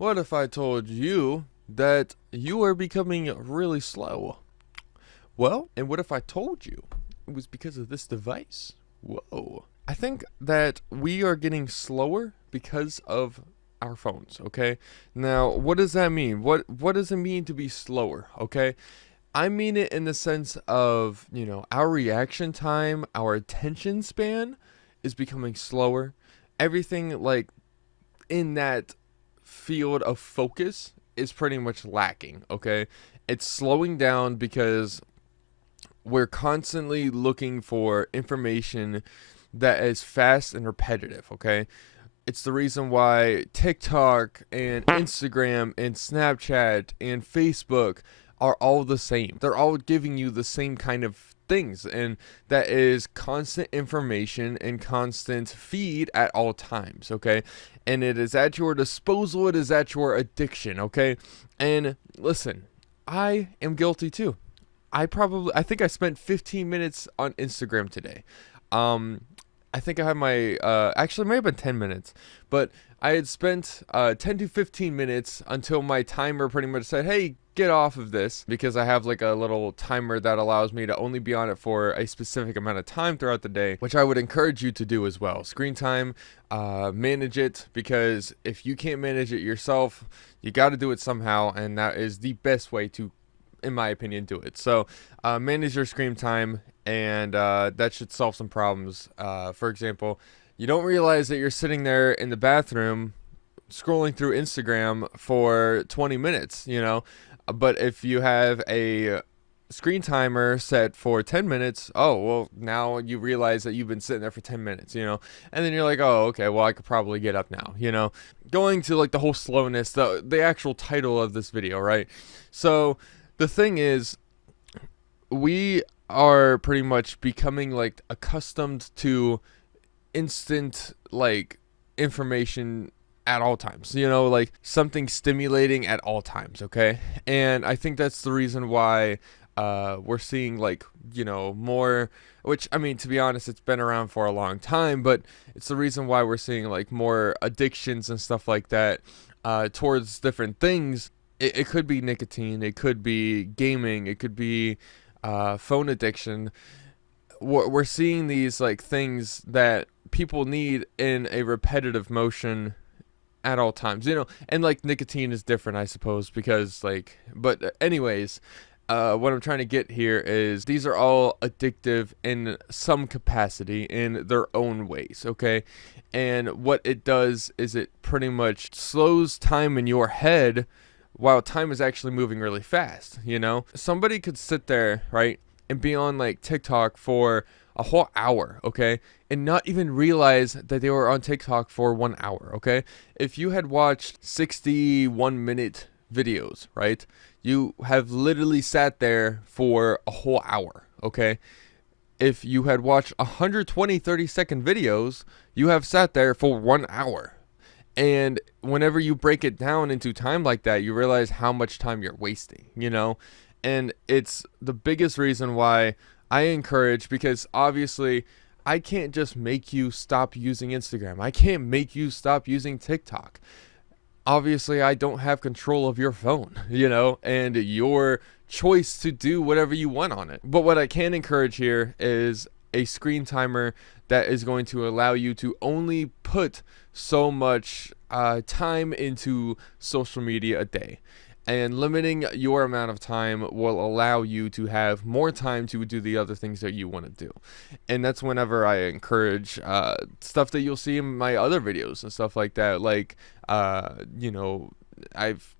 What if I told you that you are becoming really slow? Well, and what if I told you it was because of this device? Whoa. I think that we are getting slower because of our phones, okay? Now, what does that mean? What does it mean to be slower, okay? I mean it in the sense of, our reaction time, our attention span is becoming slower. Everything like in that field of focus is pretty much lacking, okay? It's slowing down because we're constantly looking for information that is fast and repetitive, okay? It's the reason why TikTok and Instagram and Snapchat and Facebook are all the same. They're all giving you the same kind of things, and that is constant information and constant feed at all times, okay? And it is at your disposal, it is at your addiction, okay? And listen, I am guilty too. I think I spent 15 minutes on Instagram today. I think I had my, actually it may have been 10 minutes, but I had spent 10 to 15 minutes until my timer pretty much said, hey, get off of this, because I have like a little timer that allows me to only be on it for a specific amount of time throughout the day, which I would encourage you to do as well. Screen time, manage it, because if you can't manage it yourself, you got to do it somehow, and that is the best way to, in my opinion, do it. So manage your screen time, and that should solve some problems. For example, you don't realize that you're sitting there in the bathroom scrolling through Instagram for 20 minutes, but if you have a screen timer set for 10 minutes, oh, well, now you realize that you've been sitting there for 10 minutes, and then you're like, oh, okay, well, I could probably get up now, going to like the whole slowness, the actual title of this video, right? So the thing is, we are pretty much becoming like accustomed to instant like information at all times, like something stimulating at all times, okay? And I think that's the reason why we're seeing like, more, which, I mean, to be honest, it's been around for a long time, but it's the reason why we're seeing like more addictions and stuff like that towards different things. It could be nicotine, it could be gaming, it could be phone addiction. We're seeing these like things that people need in a repetitive motion at all times, and like nicotine is different, I suppose, because like, but anyways, what I'm trying to get here is these are all addictive in some capacity in their own ways, okay? And what it does is it pretty much slows time in your head while time is actually moving really fast, Somebody could sit there, right, and be on like TikTok for a whole hour, okay, and not even realize that they were on TikTok for 1 hour, okay? If you had watched 61-minute videos, right, you have literally sat there for a whole hour, okay? If you had watched 120 30-second videos, you have sat there for 1 hour. And whenever you break it down into time like that, you realize how much time you're wasting, And it's the biggest reason why I encourage, because obviously I can't just make you stop using Instagram. I can't make you stop using TikTok. Obviously, I don't have control of your phone, and your choice to do whatever you want on it. But what I can encourage here is a screen timer that is going to allow you to only put so much time into social media a day. And limiting your amount of time will allow you to have more time to do the other things that you want to do. And that's whenever I encourage stuff that you'll see in my other videos and stuff like that. Like, I've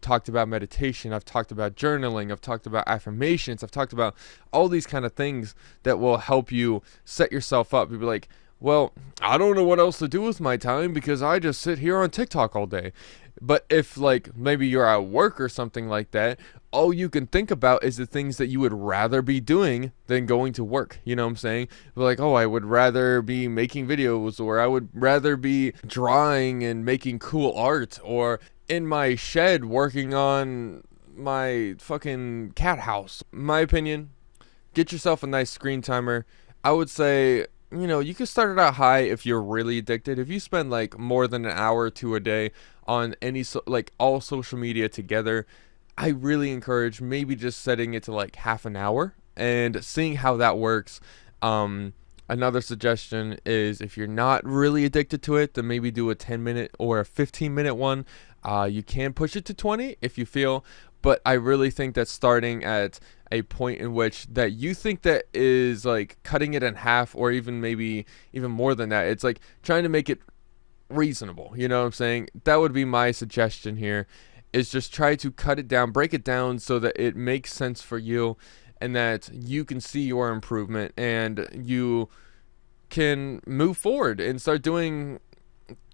talked about meditation, I've talked about journaling, I've talked about affirmations, I've talked about all these kind of things that will help you set yourself up. You'll be like, well, I don't know what else to do with my time because I just sit here on TikTok all day. But if like maybe you're at work or something like that, all you can think about is the things that you would rather be doing than going to work. You know what I'm saying? Like, oh, I would rather be making videos, or I would rather be drawing and making cool art, or in my shed working on my fucking cat house. My opinion, get yourself a nice screen timer. I would say, you can start it out high if you're really addicted. If you spend like more than an hour or two a day on any like all social media together, I really encourage maybe just setting it to like half an hour and seeing how that works. Another suggestion is if you're not really addicted to it, then maybe do a 10-minute or a 15-minute one. You can push it to 20 if you feel, but I really think that starting at a point in which that you think that is like cutting it in half, or even maybe even more than that, it's like trying to make it reasonable. You know what I'm saying? That would be my suggestion here, is just try to cut it down, break it down so that it makes sense for you and that you can see your improvement and you can move forward and start doing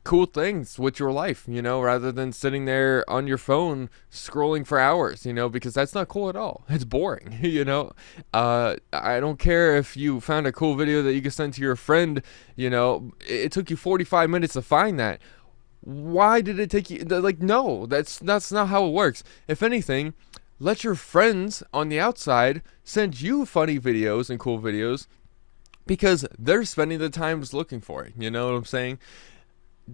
cool things with your life, you know, rather than sitting there on your phone scrolling for hours, you know, because that's not cool at all. It's boring, you know. I don't care if you found a cool video that you can send to your friend, you know, it took you 45 minutes to find that. Why did it take you, like, no, that's not how it works. If anything, let your friends on the outside send you funny videos and cool videos because they're spending the time looking for it. You know what I'm saying?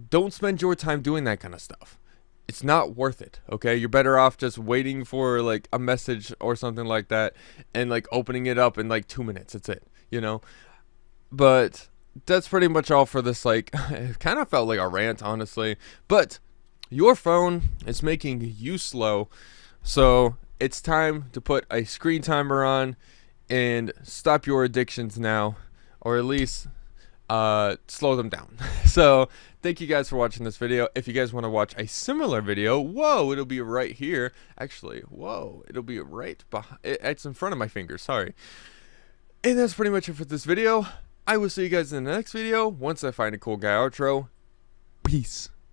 Don't spend your time doing that kind of stuff. It's not worth it, okay? You're better off just waiting for like a message or something like that and like opening it up in like 2 minutes. That's it, you know? But that's pretty much all for this. Like, it kind of felt like a rant, honestly. But your phone is making you slow, so it's time to put a screen timer on and stop your addictions now, or at least slow them down. So thank you guys for watching this video. If you guys want to watch a similar video, whoa, it'll be right here. Actually, whoa, it'll be right behind. It's in front of my finger. Sorry. And that's pretty much it for this video. I will see you guys in the next video once I find a cool guy outro. Peace.